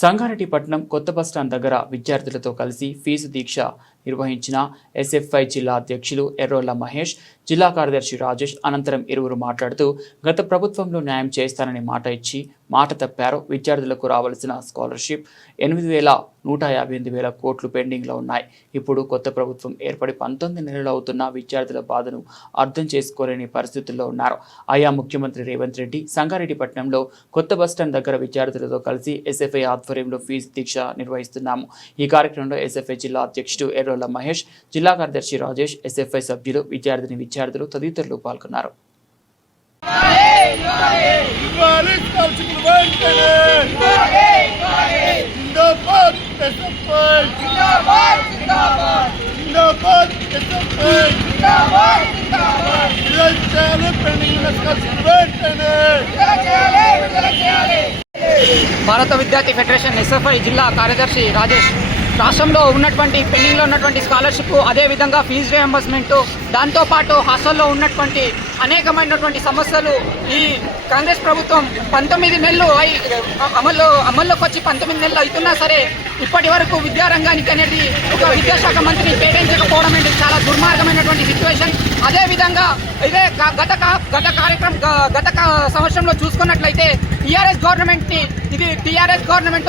సంగారెడ్డి పట్టణం కొత్త బస్టాండ్ దగ్గర విద్యార్థులతో కలిసి ఫీజు దీక్ష నిర్వహించిన ఎస్ఎఫ్ఐ జిల్లా అధ్యక్షులు ఎర్రోళ్ల మహేష్, జిల్లా కార్యదర్శి రాజేష్ అనంతరం ఇరువురు మాట్లాడుతూ గత ప్రభుత్వంలో న్యాయం చేస్తానని మాట ఇచ్చి మాట తప్పారు. విద్యార్థులకు రావాల్సిన స్కాలర్షిప్ 8,158,000 కోట్లు పెండింగ్లో ఉన్నాయి. ఇప్పుడు కొత్త ప్రభుత్వం ఏర్పడి 19 నెలలు అవుతున్న విద్యార్థుల బాధను అర్థం చేసుకోలేని పరిస్థితుల్లో ఉన్నారు. ఆయా ముఖ్యమంత్రి రేవంత్ రెడ్డి సంగారెడ్డి పట్టణంలో కొత్త బస్టాండ్ దగ్గర విద్యార్థులతో కలిసి ఎస్ఎఫ్ఐ ఆధ్వర్యంలో ఫీజు దీక్ష నిర్వహిస్తున్నాము. ఈ కార్యక్రమంలో ఎస్ఎఫ్ఐ జిల్లా అధ్యక్షుడు ఎర్రోళ్ల మహేష్, జిల్లా కార్యదర్శి రాజేష్, ఎస్ఎఫ్ఐ సభ్యులు, విద్యార్థులు తదితరులు పాల్గొన్నారు. భారత విద్యార్థి ఫెడరేషన్ ఎస్ఎఫ్ఐ జిల్లా కార్యదర్శి రాజేష్. రాష్ట్రంలో ఉన్నటువంటి పెండింగ్లో ఉన్నటువంటి స్కాలర్షిప్, అదేవిధంగా ఫీజు రియంబర్స్మెంట్, దాంతోపాటు హాస్టల్లో ఉన్నటువంటి అనేకమైనటువంటి సమస్యలు ఈ కాంగ్రెస్ ప్రభుత్వం 19 నెలలు అమల్లోకి వచ్చి 19 నెలలు అవుతున్నా సరే ఇప్పటి వరకు విద్యారంగానికి అనేది ఒక విద్యాశాఖ మంత్రిని కేటాయించకపోవడం అనేది చాలా దుర్మార్గమైనటువంటి సిచ్యువేషన్. అదేవిధంగా ఇదే గత సంవత్సరంలో చూసుకున్నట్లయితే టీఆర్ఎస్ గవర్నమెంట్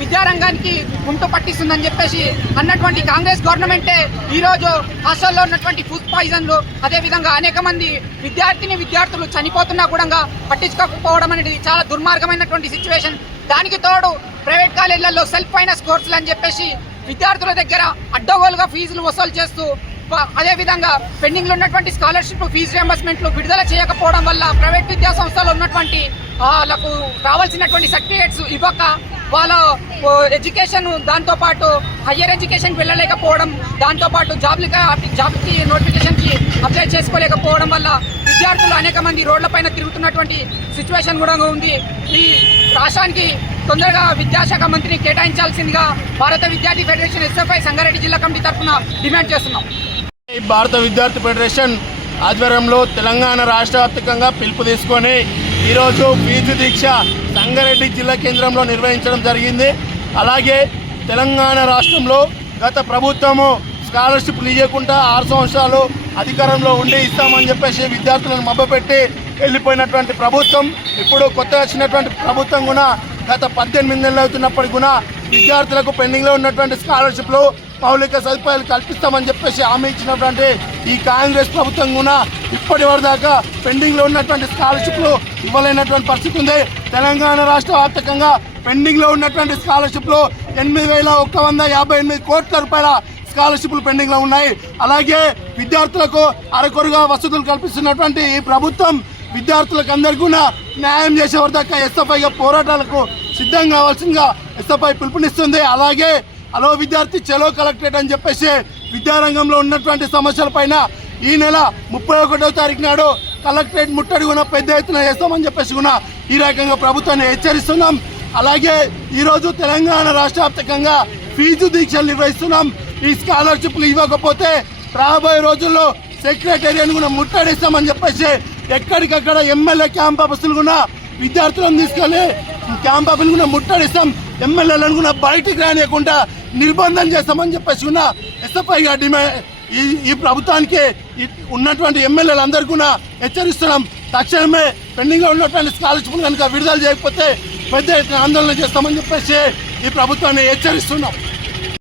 విద్యారంగానికి గుంటు పట్టిస్తుందని చెప్పేసి అన్నటువంటి కాంగ్రెస్ గవర్నమెంటే ఈరోజు హాస్టల్లో ఉన్నటువంటి ఫుడ్ పాయిజన్లు, అదేవిధంగా అనేక మంది విద్యార్థులు చనిపోతున్నా కూడా పట్టించుకోకపోవడం అనేది చాలా దుర్మార్గమైనటువంటి సిచ్యువేషన్. దానికి తోడు ప్రైవేట్ కాలేజీలలో సెల్ఫ్ ఫైనాన్స్ కోర్సులు అని చెప్పేసి విద్యార్థుల దగ్గర అడ్డగోలుగా ఫీజులు వసూలు చేస్తూ, అదేవిధంగా పెండింగ్లో ఉన్నటువంటి స్కాలర్షిప్, ఫీజు రియంబర్స్మెంట్లు విడుదల చేయకపోవడం వల్ల ప్రైవేట్ విద్యా సంస్థలు ఉన్నటువంటి వాళ్ళకు రావాల్సినటువంటి సర్టిఫికేట్స్ ఇవ్వక వాళ్ళ ఎడ్యుకేషన్, దాంతోపాటు హయ్యర్ ఎడ్యుకేషన్కి వెళ్ళలేకపోవడం, దాంతోపాటు జాబ్కి నోటిఫికేషన్కి అప్లై చేసుకోలేకపోవడం వల్ల విద్యార్థులు అనేక మంది రోడ్లపైన తిరుగుతున్నటువంటి సిచ్యువేషన్ కూడా ఉంది. ఈ రాష్ట్రానికి తొందరగా విద్యాశాఖ మంత్రిని కేటాయించాల్సిందిగా భారత విద్యార్థి ఫెడరేషన్ ఎస్ఎఫ్ఐ సంగారెడ్డి జిల్లా కమిటీ తరఫున డిమాండ్ చేస్తున్నాం. భారత విద్యార్థి ఫెడరేషన్ ఆధ్వర్యంలో తెలంగాణ రాష్ట్ర వ్యాప్తంగా పిలుపు తీసుకొని ఈరోజు ఫీజు దీక్ష సంగారెడ్డి జిల్లా కేంద్రంలో నిర్వహించడం జరిగింది. అలాగే తెలంగాణ రాష్ట్రంలో గత ప్రభుత్వము స్కాలర్షిప్లు ఇవ్వకుండా 6 సంవత్సరాలు అధికారంలో ఉండి ఇస్తామని చెప్పేసి విద్యార్థులను మభ్యపెట్టి వెళ్ళిపోయినటువంటి ప్రభుత్వం, ఇప్పుడు కొత్తగా వచ్చినటువంటి ప్రభుత్వం కూడా గత 18 నెలలు అవుతున్నప్పటికీ కూడా విద్యార్థులకు పెండింగ్లో ఉన్నటువంటి స్కాలర్షిప్లు, మౌలిక సదుపాయాలు కల్పిస్తామని చెప్పేసి హామీ ఇచ్చినటువంటి ఈ కాంగ్రెస్ ప్రభుత్వం కూడా ఇప్పటి వరకు దాకా పెండింగ్లో ఉన్నటువంటి స్కాలర్షిప్లు ఇవ్వలేనటువంటి పరిస్థితి ఉంది. తెలంగాణ రాష్ట్ర వ్యాప్తంగా పెండింగ్లో ఉన్నటువంటి స్కాలర్షిప్లు 8,158 కోట్ల రూపాయల స్కాలర్షిప్లు పెండింగ్లో ఉన్నాయి. అలాగే విద్యార్థులకు అరకొరగా వసతులు కల్పిస్తున్నటువంటి ఈ ప్రభుత్వం విద్యార్థులకు అందరికీ కూడా న్యాయం చేసేవారి దాకా ఎస్ఎఫ్ఐగా పోరాటాలకు సిద్ధం కావాల్సిందిగా ఎస్ఎఫ్ఐ పిలుపునిస్తుంది. అలాగే అలో విద్యార్థి చలో కలెక్టరేట్ అని చెప్పేసి విద్యారంగంలో ఉన్నటువంటి సమస్యలపైన ఈ నెల 31వ తారీఖు నాడు కలెక్టరేట్ ముట్టడి కూడా పెద్ద ఎత్తున చేస్తామని చెప్పేసి కూడా ఈ రకంగా ప్రభుత్వాన్ని హెచ్చరిస్తున్నాం. అలాగే ఈరోజు తెలంగాణ రాష్ట్ర వ్యాప్తంగా ఫీజు దీక్షలు నిర్వహిస్తున్నాం. ఈ స్కాలర్షిప్లు ఇవ్వకపోతే రాబోయే రోజుల్లో సెక్రటేరియట్ కూడా ముట్టడిస్తామని చెప్పేసి ఎక్కడికక్కడ ఎమ్మెల్యే క్యాంప్ ఆఫీసులు కూడా విద్యార్థులను తీసుకెళ్లి క్యాంప్ ఆఫీసులు కూడా ముట్టడిస్తాం, ఎమ్మెల్యేలను కూడా బయటికి రానియకుండా నిర్బంధం చేస్తామని చెప్పేసి కూడా ఎస్ఎఫ్ఐగా ఈ ప్రభుత్వానికి ఉన్నటువంటి ఎమ్మెల్యేలందరూ కూడా హెచ్చరిస్తున్నాం. తక్షణమే పెండింగ్లో ఉన్నటువంటి స్కాలర్షిప్లు కనుక విడుదల చేయకపోతే పెద్ద ఎత్తున ఆందోళన చేస్తామని చెప్పేసి ఈ ప్రభుత్వాన్ని హెచ్చరిస్తున్నాం.